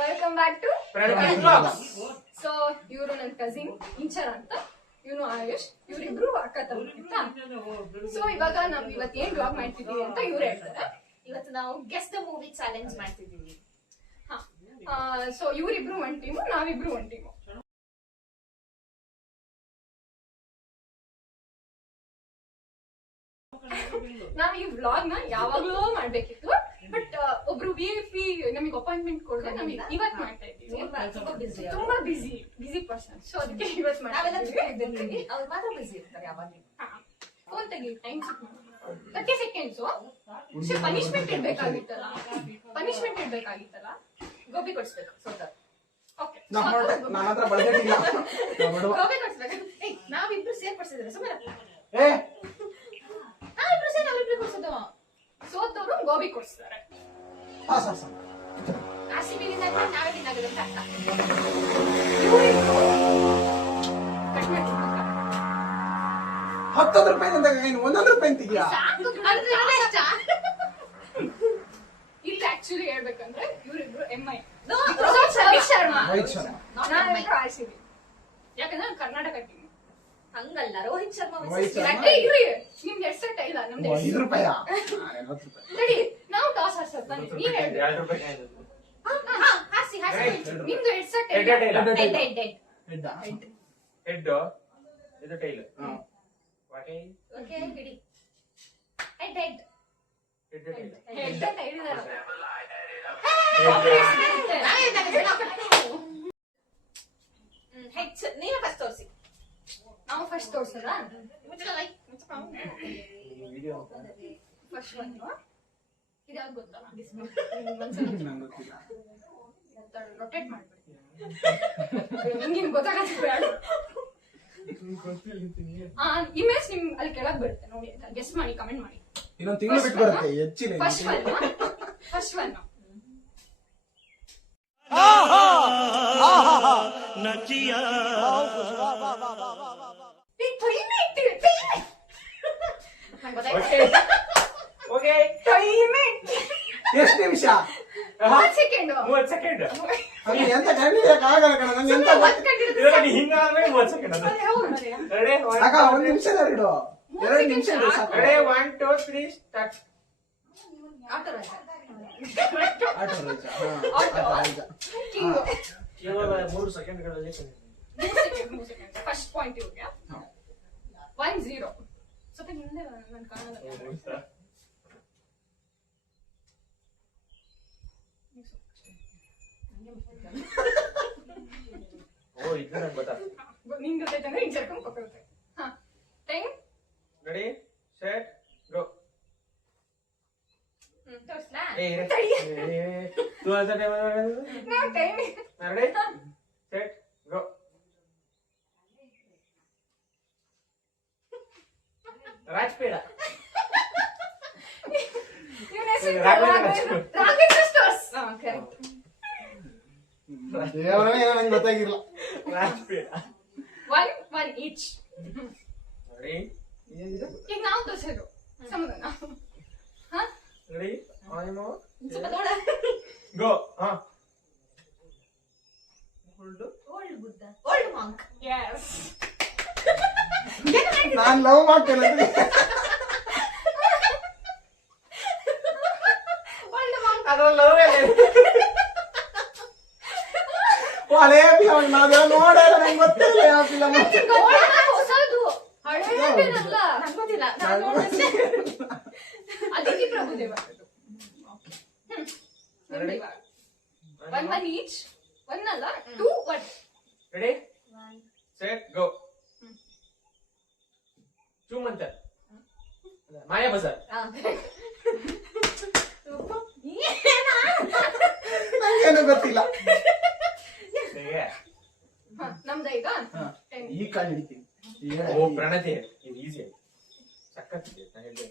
Welcome back to so ಇವರು ನನ್ನ cousin ಇಂಚರ್ ಅಂತ, ಇವನು ಆಯುಷ್, ಇವರಿಬ್ರು ಅಕ್ಕ ತಂಗಿ. ಸೊ ಇವಾಗ ನಾವ್ ಇವತ್ತು ಏನ್ ಬ್ಲಾಗ್ ಮಾಡ್ತಿದೀವಿ ಅಂತ ಇವ್ರು ಹೇಳ್ತಾರೆ. ಇವತ್ತು ನಾವು ಗೆಸ್ ದ ಮೂವಿ ಚಾಲೆಂಜ್ ಮಾಡ್ತಿದೀವಿ. ಸೊ ಇವರಿಬ್ರು ಒಂದ್ ಟೀಮು, ನಾವಿಬ್ರು ಒಂದ್ ಟೀಮು. ನಾವ್ ಈ ವ್ಲಾಗ್ ನ ಯಾವಾಗ್ಲೂ ಮಾಡ್ಬೇಕಿತ್ತು, ಬಟ್ ಒಬ್ರು VIP ನಮಗೆ ಅಪಾಯಿಂಟ್ಮೆಂಟ್ ಕೊಡ್ದೆ ನಮಗೆ ಇವತ್ ಮಾಡ್ತಾ ಇದ್ದೀವಿ. ತುಂಬಾ ಬಿಸಿ ಪರ್ಸನ್, ಸೊ ಅದಕ್ಕೆ ಇವತ್ ಮಾಡ್ತಿದ್ದೀವಿ. ಅವ್ರು ಮಾತ್ರ ಬಿಸಿ ಇರ್ತಾರೆ ಯಾವಾಗ್ಲೂ. ಫೋನ್ ತೆಗಿ, ಟೈಮ್ ಚೆಕ್ ಮಾಡಿ 30 ಸೆಕೆಂಡ್ಸ್. ಪನಿಷ್ಮೆಂಟ್ ಇಡ್ಬೇಕಾಗಿತ್ತಲ್ಲ, ಗೋಬಿ ಕೊಡ್ಸ್ಬೇಕು ಸೋತ. ಓಕೆ, ಗೋಬಿ ಕೊಡ್ಸ್ಬೇಕು. ನಾವಿಬ್ರು ಸೇರ್ಪಡಿಸಿದ್ರೆ ಸುಮ್ಮನೆ ಸೋತವ್ರು ಗೋಬಿ ಕೊಡ್ಸ್ತಾರೆ. RCB ನಾವೇ ವಿನ್ ಆಗೋದು ಅಂತ ಅರ್ಥ. ಇಲ್ಲಿ ಆಕ್ಚುಲಿ ಹೇಳ್ಬೇಕಂದ್ರೆ ಇವರಿಬ್ರು MI, ಶರ್ಮಾ, RCB. ಯಾಕಂದ್ರೆ ಕರ್ನಾಟಕ ಟೀಮ್. ಹಂಗಲ್ಲ, ರೋಹಿತ್ ಶರ್ಮಾ ನಿಮ್ಗೆ ಹೆಡ್ಸೆಟ್ ಇಲ್ಲ, ನಮ್ದು ನಾವು ಟಾಸ್ ಆಡ್ಸೋದು. ನೀವ್ ಹೇಳಿ, ನಿಮ್ದು ಹೆಡ್ಸೆಟ್ ನೀವೇ ಫಸ್ಟ್ ತೋರಿಸಿ. ನಾವು ಫಸ್ಟ್ ತೋರ್ಸದ ಫಸ್ಟ್ ಒನ್ ಇದಾಗ ಗೊತ್ತಲ್ಲ, ರೊಟೇಟ್ ಮಾಡ್ಬಿಡಿ. ನಿಮ್ಗೆ ಗೊತ್ತಾಗತ್ತೆ. ಇಮೇಜ್ ನಿಮ್ ಅಲ್ಲಿ ಕೆಳಗ್ ಬರುತ್ತೆ ನೋಡಿ, ಗೆಸ್ ಮಾಡಿ, ಕಮೆಂಟ್ ಮಾಡಿ. ಇನ್ನೊಂದು ತಿಂಗಳು ಬಿಟ್ಟು ಬರುತ್ತೆ ಹೆಚ್ಚಿನ. ಫಸ್ಟ್ ಒನ್ ಎಷ್ಟು ನಿಮಿಷ? 30 ಸೆಕೆಂಡ್. ಎಂತ ಆಗಲ್ಲ ಕಣ, ನಂಗೆ ಎಂತ ಅಕ್ಕ 1 ನಿಮಿಷ ಇಡು, 2 ನಿಮಿಷ ಇಡು ಸಾಕು. 1 2 3 ಸ್ಟಾರ್ಟ್. ಆಟೋ ರಾಜ. ಕೇವಲ 3 ಸೆಕೆಂಡ್ಗಳಲ್ಲಿ ಫಸ್ಟ್ ಪಾಯಿಂಟ್ ಇವ್ರಿಗೆ 1-0. ಸ್ವಲ್ಪ ಹಿಂದೆ ನಾನು ಕಾಣಲ್ಲ. ಇದು ನಂಗೆ ಗೊತ್ತಾ. ನಿಂಗೆ ಗೊತ್ತೈತಂದ್ರೆ ಹಿಂಗೆ ಸರ್ಕೊಂಡು ಪಕ್ಕರುತ್ತೆ. Time ready set go. ತೋರ್ಸ್ಲಾ? Time ready set go. ರಾಜ್ಪೇಡ. Raghavendra stores. Correct. ನಂಗೆ ಗೊತ್ತಾಗಿಲ್ಲ. ರಾಜ್ಪೇಡ. 1 ಈಚ್. ರೆಡಿ ಈಗ ನಾವು ತೋರ್ಸೋದು ಸಮಾಧಾನ. ರೆಡಿ ಆಯ್ಮೋ ಸ್ವಲ್ಪ ನೋಡ. Go. Old Buddha, old monk. Yes. ನಾನು ಲವ್ ಮಾಡ್ತೇನೆ. ಅದು ಲವ್ ಹಳೆ ನಾವೆಲ್ಲ ನೋಡೇ ಇಲ್ಲ, ನಂಗೆ ಗೊತ್ತಿಲ್ಲ ಯಾವ ಫಿಲಮ್. ಹೊಸದು ಹಳೆಯದೇನಲ್ಲ ನಂಗ್ ಗೊತ್ತಿಲ್ಲ, ನಾನ್ ನೋಡ್ದೆ. Aditi Prabhudeva. Ready? One each. One ಅಲ್ಲ 2 1. Ready? Set, go. ಚೂಮಂತ. ಮಾಯಾ ಬಜಾರ್. ನಂಗೇನು ಗೊತ್ತಿಲ್ಲ. ಹೇಗೆ? ನಮ್ದ ಈಗ ಹಾ. 10. ಈ ಕಾಲ್ ಹಿಡಿತೀನಿ. ಓ ಪ್ರಣತಿ ಇದು ಈಸಿ ಆಯ್ತು ಸಖತ್ ಇದೆ ನಾನು ಹೇಳಿದೆ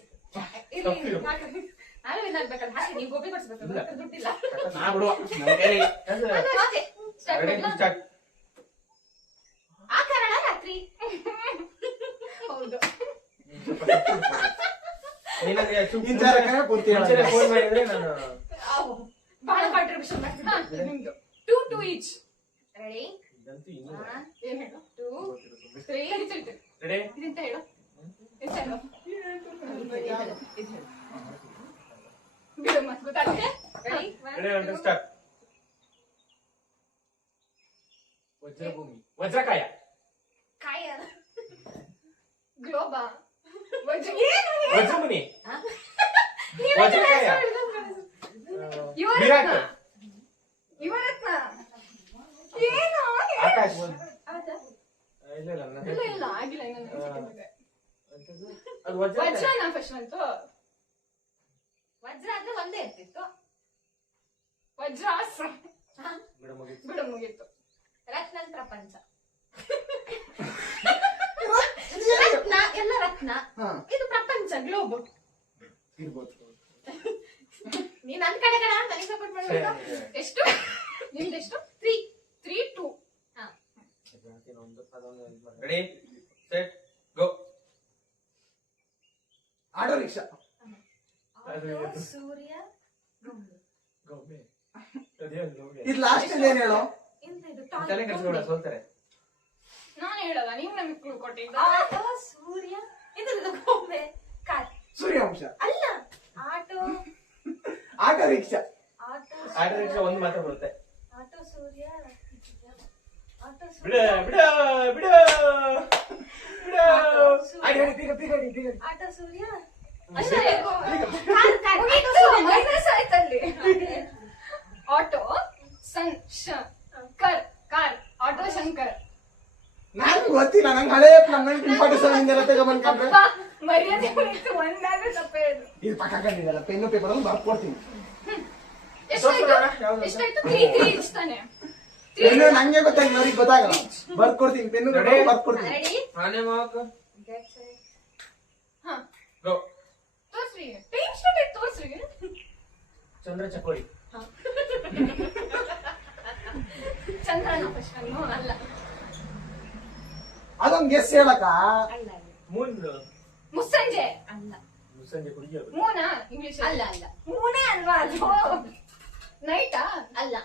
ಇಲ್ಲಿ ನಾನು ಇದಾಗ್ಬೇಕಲ್ಲ, ಹಾಗೆ ನೀವು ಗೋಬಿ ಕೊಡ್ಸ್ಬೇಕು, ಇಲ್ಲ. ದುಡ್ಡಿಲ್ಲ. ನಾ ಬಿಡುವ ನನ್ನ ಕೈಲಿ. ಓಕೆ, ಸ್ಟಾರ್ಟ್ ಮಾಡ್ಲಾ? ಸ್ಟಾರ್ಟ್ ಆ ಕಾರಣ ರಾತ್ರಿ. ಹೌದು. ನೀನಂದ್ರೆ ಇಂಚಾರಕ್ಕೆ ಪೂರ್ತಿ ಹೇಳಲ್ಲ. ಫೋನ್ ಮಾಡಿದ್ರೆ ನಾನು ಬಹಳ ಕಾಂಟ್ರಿಬ್ಯೂಷನ್ ಮಾಡ್ತೀನಿ. ನಿಮ್ದು 2 2 ಈಚ್. ರೆಡಿ? ಇದಂತೂ ಇನ್ನೂ ಏನ್ ಹೇಳು? 2 ಗೊತ್ತಿಲ್ಲ. 3 ರೆಡಿ ಇದೆಂತ ಹೇಳು? ಎಂತ ಹೇಳು? ಬಿಡು ಮತ್ತೆ ಗೊತ್ತಾಗುತ್ತೆ. ರೆಡಿ? ರೆಡಿ ಅಂತ ಸ್ಟಾರ್ಟ್ ವಜ್ರಭೂಮಿ ವಜ್ರಕಾಯ ಕಾಯ. ಗ್ಲೋಬಾ ವಜ್ರ ವಜ್ರಮುನಿ ವಜ್ರಕಾಯ ಯುವರತ್ನ. ಯುವರತ್ನ ಏನು ಆಕಾಶ ಆದ? ಇಲ್ಲ ಇಲ್ಲ ನನ್ನ ಇಲ್ಲ ಇಲ್ಲ ಆಗಿಲ್ಲ ಇನ್ನೊಂದು second ಇದೆ. ಅದು ವಜ್ರಕಾಯ ವಜ್ರನ ಫಸ್ಟ್ ಬಂತು. ವಜ್ರ ಅಂದ್ರೆ ಒಂದೇ ಇರ್ತಿತ್ತು. ವಜ್ರಾಸ. ಬಿಡು ಮುಗೀತು ಬಿಡು ಮುಗೀತು. ರತ್ನನ್ ಪ್ರಪಂಚ. ರತ್ನ ಎಲ್ಲ ರತ್ನ, ಹಾ, ಇದು ಪ್ರಪಂಚ, ಗ್ಲೋಬ್. ಇರ್ಬೋದು. ನೀನ್ ನನ್ ಕಡೆ ಕಡೆ ನನಗೆ ಸಪೋರ್ಟ್ ಮಾಡ್ಬೇಕಾ? ಎಷ್ಟು ನಿಮ್ದೆಷ್ಟು? 3 3 2. Ready set go auto rickshaw. Auto, ಸೂರ್ಯ, ಗೊಂಬೆ. ಗೊಂಬೆ ಅದೇ ಗೊಂಬೆ ಇದು ಲಾಸ್ಟ್ ಏನ್ ಹೇಳು? ಎಂತ ಇದು? ತಲೆ ಕೆಡಿಸ್ಕೊಳ್ಳ ಸೋಲ್ತಾರೆ ನಾನು ಹೇಳಲ್ಲ, ನೀವು ನಮಗೆ ಕ್ಲೂ ಕೊಟ್ಟಿದ್ದ. ಆಟೋ, ಸೂರ್ಯ, ಇದು ಗೊಂಬೆ, ಕಾರ್. ಸೂರ್ಯವಂಶ. ಅಲ್ಲ, auto, auto rickshaw. Auto, auto rickshaw ಒಂದು ಮಾತ್ರ ಬರುತ್ತೆ ಆಟೋ, ಸೂರ್ಯ, ಆಟೋ, ಬಿಡ ಸೂರ್ಯ, ಬಿಡ ಬಿಡ ಬಿಡ ಅಡಿ ಅಡಿ ಬೀಗ ಬೀಗ ಅಡಿ ಬೀಗ ಅಡಿ. ಆಟೋ, ಸೂರ್ಯ, ಅಷ್ಟೇ. ಕಾರ್, ಕಾರ್, ಆಟೋ, ಸೂರ್ಯ. ಮೈನಸ್ ಆಯ್ತಲ್ಲಿ. ಆಟೋ ಸನ್ ಕರ್ ಕಾರ್ ಆಟೋ ಶಂಕರ್. ನಂಗೆ ಗೊತ್ತಿಲ್ಲ, ನಂಗೆ ಹಳೆ ಫಿಲಮ್ 1947 ಇಂದ ಎಲ್ಲ ತಗೊಂಡ್ಬಂದ್ಕೊಂಡ್ರೆ ಅಪ್ಪ, ಮರ್ಯಾದೆ ಹೋಯ್ತು, ಒಂದಾದ್ರೂ ತಪ್ಪೇ ಹೇಳು. ಇದು ಪಕ್ಕ ಕಂಡಿದ್ದಲ್ಲ, ಪೆನ್ನು ಪೇಪರ್ ಅಲ್ಲಿ ಬರ್ಕೊಡ್ತೀನಿ. ಎಷ್ಟಾಯ್ತು? 3 3 ಈಚ್ ತಾನೆ. ಪೆನ್ನು ನಂಗೆ ಗೊತ್ತಾಗಿಲ್ಲ, ಅವ್ರಿಗೆ ಗೊತ್ತಾಗಲ್ಲ. ಬರ್ಕೊಡ್ತೀನಿ, ಪೆನ್ನು Ready? ಬರ್ಕೊಡ್ತೀನಿ. ರೆಡಿ? ಆನೆ ಮಾಕ್ ಗೆಟ್ ಸೆಟ್. ಹಾ ಗೋ ತೋರ್ಸ್ರಿ, ಟೈಮ್ ಸ್ಟಾರ್ಟ್ ಆಯ್ತು, ತೋರ್ಸ್ರಿ. ಚಂದ್ರ ಚಕೋರಿ ಚಂದ್ರನ ಫಸ್ಟ್ ಅಲ್ಲ. ಅದೊಂದು ಗೆಸ್ ಹೇಳಕ್ಕ. ಅಲ್ಲ, ಮೂನ್ ಮುಸ್ಸಂಜೆ ಅಲ್ಲ, ಮುಸ್ಸಂಜೆ ಕುಡಿಯೋದು ಮೂನಾ ಇಂಗ್ಲಿಷ್ ಅಲ್ಲ, ಅಲ್ಲ, ಮೂನೇ ಅಲ್ವಾ ಅದು? ನೈಟಾ? ಅಲ್ಲ.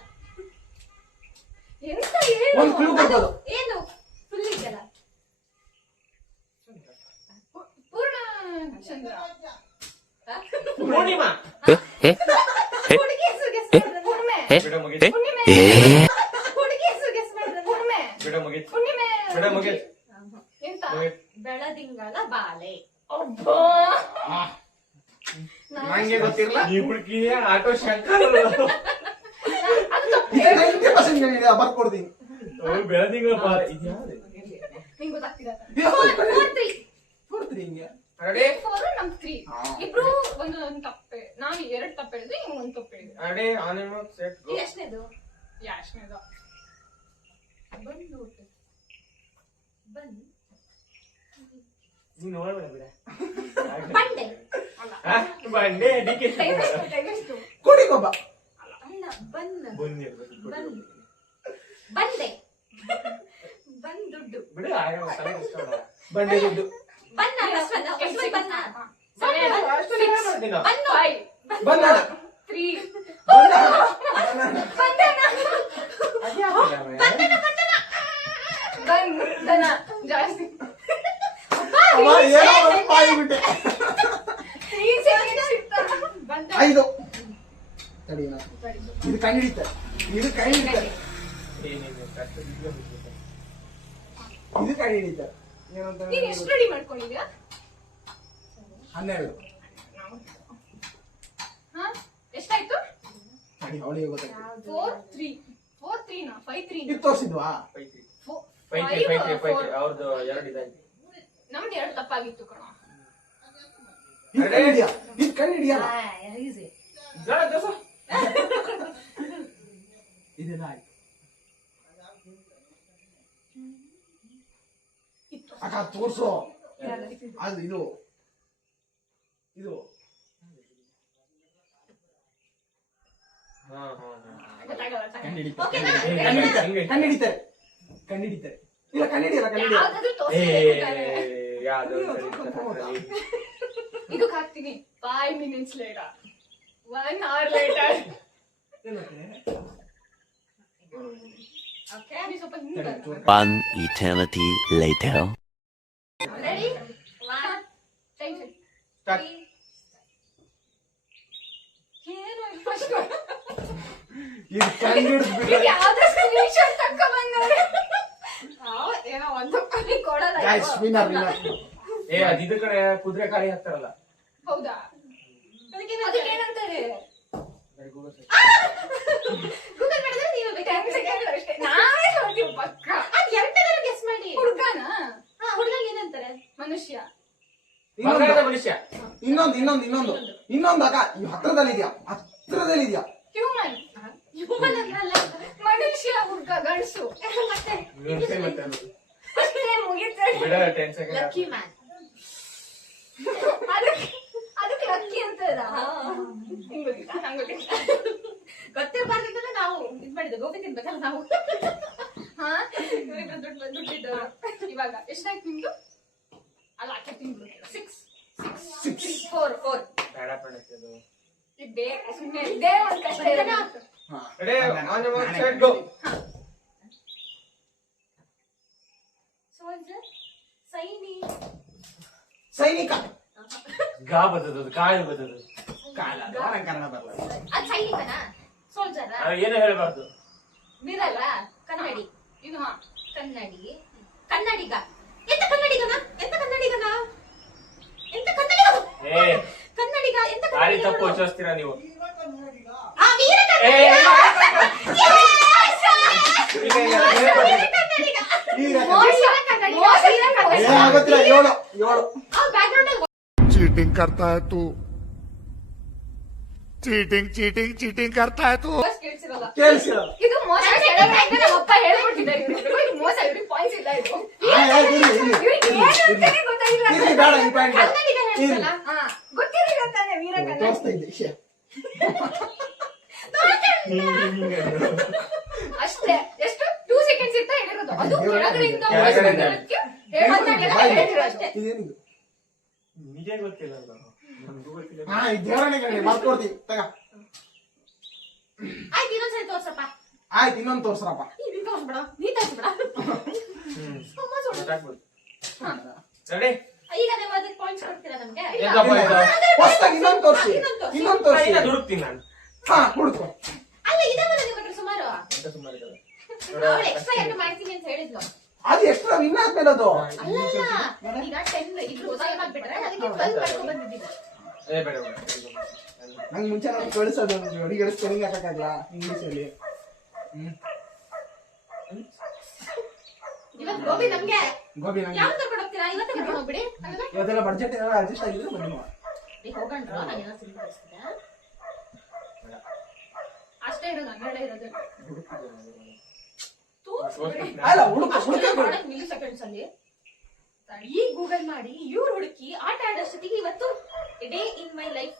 ಎಂತ ಹೇಳು? ಒಂದು ಕ್ಲೂ ಕೊಡ್ಬೋದು. ಏನು ಫುಲ್ ಇದೆಯಲ್ಲ? ಪೂರ್ಣ ಚಂದ್ರ. ಪೂರ್ಣಿಮಾ ಹುಡುಗಿ ಹೆಸರು ಗೆಸ್ ಮಾಡಿದ್ರೆ ಹುಣ್ಣಿಮೆ. ಬಿಡ ಮುಗೀತು ಹುಣ್ಣಿಮೆ. ಹುಡುಗಿ ಹೆಸರು ಗೆಸ್ ಮಾಡಿದ್ರೆ ಹುಣ್ಣಿಮೆ. ಬಿಡ ಮುಗೀತು ಹುಣ್ಣಿಮೆ. ಬಿಡ ಮುಗೀತು ಎಂತ? ಮುಗೀತು ಬೆಳದಿಂಗಳ ಬಾಲೆ. ಅಬ್ಬಾ. ನಂಗೆ ಗೊತ್ತಿರಲ್ಲ. ಈ ಹುಡುಗಿಯ ಆಟೋ ಶಂಕರ್ ಅದು ತಪ್ಪು. ಈಗ 90% ಹೇಳಿದೆ, ಬರ್ಕೊಡ್ತೀನಿ. ಬೆಳದಿಂಗಳ ಇದ್ಯಾವ್ದು ನಿಂಗೆ ಗೊತ್ತಾಗ್ತಿದೆ. 4-3 ಹಿಂಗೆ. ರೆಡಿ 4 ನಮ್ 3. ಇಬ್ರು ಒಂದು ತಪ್ಪೆ. ನಾನು 2 ತಪ್ಪು ಹೇಳಿದ್ರೆ ಇವ್ನು 1 ತಪ್ಪು ಹೇಳಿದ್ರೆ. ರೆಡಿ ಆನೆ ಮಾಕ್ ಸೆಟ್ ಗೋ ಎಷ್ಟನೇದು? ಯಾಶ್ನೇದ. ಬಂದು ಊಟ. ಬಂದ್ ನೀನು ನೋಡಬೇಡ ಬಿಡ ಬಂಡೆ. ಬಂಡೆ ಡಿಕೆ ಟೈಮ್ ಎಷ್ಟು? ಕೊಡಿಗೊಬ್ಬ. ಅಲ್ಲ, ಬನ್ನ. ಬನ್ನಿ ಬಂದ್. ಬಂದೆ. ಬಂದ್ ದುಡ್ಡು. ಬಿಡ ಆಗ ತಲೆ ಕಷ್ಟ ಬಂಡೆ ದುಡ್ಡು. ಬನ್ನ, first ಬನ್ನ, first one ಬನ್ನ. ಸರಿ, ಅಷ್ಟು ನೀವೇ ಮಾಡ್ತೀನ ಬನ್ನು. 5 ಬಂದಾಡ. 3 ಬಂದಾಡ. ಬಂಧನ ಜಾಸ್ತಿ. ಅವ ಏನೋ ಒಂದು ಪಾಯಿ ಬಿಟ್ಟೆ. 3 seconds ಇತ್ತ. ಬಂದ. 5. ತಡಿ ನಾ. ಇದು ಕೈ ಹಿಡಿತ. ಇದು ಕೈ ಹಿಡಿತ. ಇದು ಕೈ ಹಿಡಿತಾರೆ ಏನಂತ ನೀನ್ ಎಷ್ಟು ರೆಡಿ ಮಾಡ್ಕೊಂಡಿದ್ಯಾ? 12 ಹಾ ಎಷ್ಟಾಯ್ತು? ಅವಳಿಗೆ ಗೊತ್ತಾಯ್ತು 4-3 ನಾ 5-3 ಇದು ತೋರಿಸಿದ್ವಾ ಅವ್ರದ್ದು 2 ಇದೆ. ನಮ್ದು 2 ತಪ್ಪಾಗಿತ್ತು ಕಣ. ಇದು ಕೈ ಹಿಡಿಯ ಇದು ಕೈ ಹಿಡಿಯಲ್ಲ ಈಸಿ. ಇದೆಲ್ಲ ಆಯ್ತು ಅಕ್ಕ ತೋರ್ಸು ಅದು ಇದು ಇದು ಗೊತ್ತಾಗಲ್ಲ ಕಣ್ಣು ಹಿಡಿತಾರೆ ಓಕೆನಾ? ಕಣ್ಣು ಹಿಡಿತಾರೆ ಕಣ್ಣು ಹಿಡಿತಾರೆ ಇಲ್ಲ ಕಣ್ಣು ಹಿಡಿಯಲ್ಲ ಕಣ್ಣು ಹಿಡಿಯಲ್ಲ ಯಾವ್ದಾದ್ರು ತೋರ್ಸಿ. ಇದಕ್ಕೆ ಹಾಕ್ತೀನಿ 5 minutes later 1 hour later. Okay ನೀ ಸ್ವಲ್ಪ ಹಿಂದೆ ಬಾ. One eternity later. Ready? Time Start. ಏನು ಫಸ್ಟ್ ಇದು ಕಣ್ಣು ಹಿಡಿದ್ಬಿಟ್ರೆ ಯಾವ್ದೋ ಸ್ಕ್ರೀನ್ಶಾಟ್ ತಕ್ಕ ಬಂದವ್ರೆ. ಏನೋ ಒಂದು ಕಲಿ ಕೊಡಲ್ಲ ಗೈಸ್ ಇವ್ರು. ವಿನ್ನರ್ ವಿನ್ನರ್ ಅದಿದ ಕಡೆ ಕುದುರೆ ಕಾಳಿ ಹಾಕ್ತಾರಲ್ಲ. ಹೌದಾ? ಅದಕ್ಕೇನಂತಾರೆ? ಗೂಗಲ್ ಮಾಡಿದ್ರೆ ನೀವು 10 seconds ಅಷ್ಟೇ. ನಾವೇ ಹೇಳ್ತೀವಿ ಪಕ್ಕ. ಅದ್ ಎರಡನೇದಾರು ಗೆಸ್ ಮಾಡಿ. ಹುಡುಗನ ಹಾ, ಹುಡುಗಂಗೆ ಏನಂತಾರೆ? ಮನುಷ್ಯ. ಬಂಗಾರದ ಮನುಷ್ಯ. ಇನ್ನೊಂದು ಅಕ್ಕ ಇವ್ ಹತ್ರದಲ್ಲಿದ್ಯಾ ಹ್ಯೂಮನ್. ಹ್ಯೂಮನ್ ಅಲ್ಲ. ಮನುಷ್ಯ ಹುಡುಗ ಗಂಡಸು. ಮತ್ತೆ ಮತ್ತೆ ಅದು. ಅಷ್ಟೇ ಮುಗಿತು. ಬಿಡ 10 seconds. Lucky man. ಅದಕ್ಕೆ ಲಕ್ಕಿ ಅಂತ ಹಿಂಗ್ ಗೊತ್ತಿತ್ತಾ? ನಂಗ್ ಗೊತ್ತಿಲ್ಲ. ಗೊತ್ತಿರಬಾರ್ದಿದ್ದಲ್ಲ ನಾವು ಇದ್ ಮಾಡಿದ್ದು ಗೋಬಿ ತಿನ್ಬೇಕಲ್ಲ ನಾವು. ಹಾ ಇವ್ರಿಬ್ರು ದುಡ್ಡಿದ್ದವ್ರು. ಇವಾಗ ಎಷ್ಟಾಯ್ತು ನಿಮ್ದು? ಅಲ್ಲ ಆಕೆ ತಿಂಗಳು 4 ಬೇಡ ಪ್ರಣತಿ ಅದು. ಇದೇ ಸುಮ್ಮನೆ ಇದೇ ಒಂದು ಕಷ್ಟ ಇರೋದು. Ready? On your mark, set, go. Soldier, ಸೈನಿಕ ಗಾ ಬರ್ತದ ಕಾಳು ಬರ್ತದ. ಕಾಲ ನಂಗೆ ಕನ್ನಡ ಬರಲ್ಲ ಅದ್ ಸೈನಿಕನಾ? ಸೋಲ್ಜರ್ ಏನು ಹೇಳ್ಬಾರ್ದು. ಮಿರಲ್ಲ ಕನ್ನಡಿ. ಇದು ಹಾ ಕನ್ನಡಿಗ. ಎಂತ ಕನ್ನಡಿಗನ? ಏ ಕನ್ನಡಿಗ ಎಂತ ದಾರಿ ಕನ್ನಡಿಗ? ತಪ್ಪು ಯೋಚಿಸ್ತೀರಾ ನೀವು. ಆ ವೀರ ಏ, ಕನ್ನಡಿಗ. ಈಗ ಮೋಸ ಕನ್ನಡಿಗ. ಏನಾಗುತ್ತಿಲ್ಲ 7 ಆ ಬ್ಯಾಕ್ಗ್ರೌಂಡ್ ಅಲ್ಲಿ चीटिंग करता है तू चीटिंग करता है तू ವಾಯ್ಸ್ ಕೇಳಿಸಿರಲ್ಲ. ಕೇಳಿಸಿರಲ್ಲ ಇದು ಮೋಸ ಕೆಳಗಡೆ ಅಂತ ನಮ್ಮ ಅಪ್ಪ ಹೇಳ್ಕೊಟ್ಟಿದ್ದಾರೆ ಇವ್ರಿಗೆ. ಇದು ಮೋಸ ಇವ್ರಿಗೆ ಪಾಯಿಂಟ್ಸ್ ಇಲ್ಲ ಇದು. ಇವ್ರಿಗೆ ಏನು ಅಂತಾನೆ ಗೊತ್ತಾಗಿಲ್ಲ. ಇರ್ಲಿ ಬೇಡ ಈ ಪಾಯಿಂಟ್ ಕನ್ನಡಿಗ ಹೇಳ್ತಲ್ಲ. ಹಾ ಗೊತ್ತಿರಲಿಲ್ಲ ತಾನೆ ವೀರ ಕನ್ನಡ. ತೋರಿಸ್ತಾ ಇದ್ದೆ ವಿಷಯ ಅಷ್ಟೇ. ಎಷ್ಟು 2 seconds ಇರ್ತಾ ಹೇಳಿರೋದು. ಅದು ಕೆಳಗಡೆಯಿಂದ ಕೆಳಗಡೆಯಿಂದ. ಹೇಳಿದ್ರು ಅಷ್ಟೇ. ಇದೇನಿದು ನಿಜ ಗೊತ್ತಿಲ್ಲ ಅಲ್ವಾ? ನಮ್ಗೂ ಗೊತ್ತಿಲ್ಲ. ಹಾ ಈ ದೇವರನೇ ಕಡೆ ಬರ್ಕೊಡ್ತೀವಿ ತಗ ಆಯ್ತು ಇನ್ನೊಂದ್ಸರಿ ತೋರ್ಸಪ್ಪ. ಆಯ್ತು ಇನ್ನೊಂದು ತೋರ್ಸ್ರಪ್ಪ ನೀನ್ ತೋರ್ಸ್ಬೇಡ. ಗೊತ್ತಾಗ್ಬೋದು. Ready? ಈಗ ನೀವು ಅದಕ್ಕೆ ಪಾಯಿಂಟ್ಸ್ ಕೊಡ್ತೀರಾ ನಮ್ಗೆ? ಎಂತಪ್ಪ ಇದು? ಹೊಸ್ದಾಗಿ ಇನ್ನೊಂದು ತೋರಿಸಿ ಇನ್ನ ದುಡುಕ್ತೀನಿ ನಾನು. ಹಾ ಹುಡುಕು ಅಲ್ಲ ಇದೇ ಬಂದ ನಿಮ್ಮ ಹತ್ರ ಸುಮಾರು. ಎಂತ ಸುಮಾರು ಇದಾವೆ. ಅವಳು ಎಕ್ಸ್ಟ್ರಾ ಏನು ಮಾಡ್ತೀನಿ ಅಂತ ಹೇಳಿದ್ಲು. ಅದು ಎಕ್ಸ್ಟ್ರಾ ವಿನ್ ಆದ್ಮೇಲೆ ಅದು ಅಲ್ಲ ಈಗ 10 ಇಬ್ರು ಸೇವ್ ಆಗ್ಬಿಟ್ರೆ ಅದಕ್ಕೆ 12 ಮಾಡ್ಕೊಂಡ್ ಬಂದಿದ್ದೀವಿ. ಏ ಬೇಡ ಬೇಡ. ನಂಗೆ ಮುಂಚೆ ಕಳಿಸೋದು ಅಡಿಗೆ ಸ್ಪೆಲ್ಲಿಂಗ್ ಹಾಕಕ್ಕಾಗಲ್ಲ ಇಂಗ್ಲಿಷ್ ಅಲ್ಲಿ ಇವತ್ತು ಗೋಬಿ ನಮ್ಗೆ ಗೋಬಿ ನಂಗೆ ಯಾವ್ದು ಕರ್ಕೊಂಡು ಹೋಗ್ತೀರಾ? ಇವತ್ತೇ ಕರ್ಕೊಂಡು ಹೋಗ್ಬಿಡಿ. ಇವತ್ತೆಲ್ಲ ಬಡ್ಜೆಟ್ ಏನಾದ್ರು ಅಡ್ಜಸ್ಟ್ ಆಗಿದ್ರೆ ಬನ್ನಿ ಹೋಗಣ್ರು ನಾನು ಏನೋ ಸಿನಿಮಾ ಕಳಿಸ್ತಿದ್ದೆ. ಅಷ್ಟೇ ಇರೋದು 12 ಇರೋದು. ಅಲ್ಲ ಹುಡುಕ ಮಿಲಿಸೆಕೆಂಡ್ಸ್ ಅಲ್ಲಿ ಈ ಗೂಗಲ್ ಮಾಡಿ ಇವ್ರು ಹುಡುಕಿ ಆಟ ಆಡೋಷ್ಟೊತ್ತಿಗೆ ಇವತ್ತು ಡೇ ಇನ್ ಮೈ ಲೈಫ್.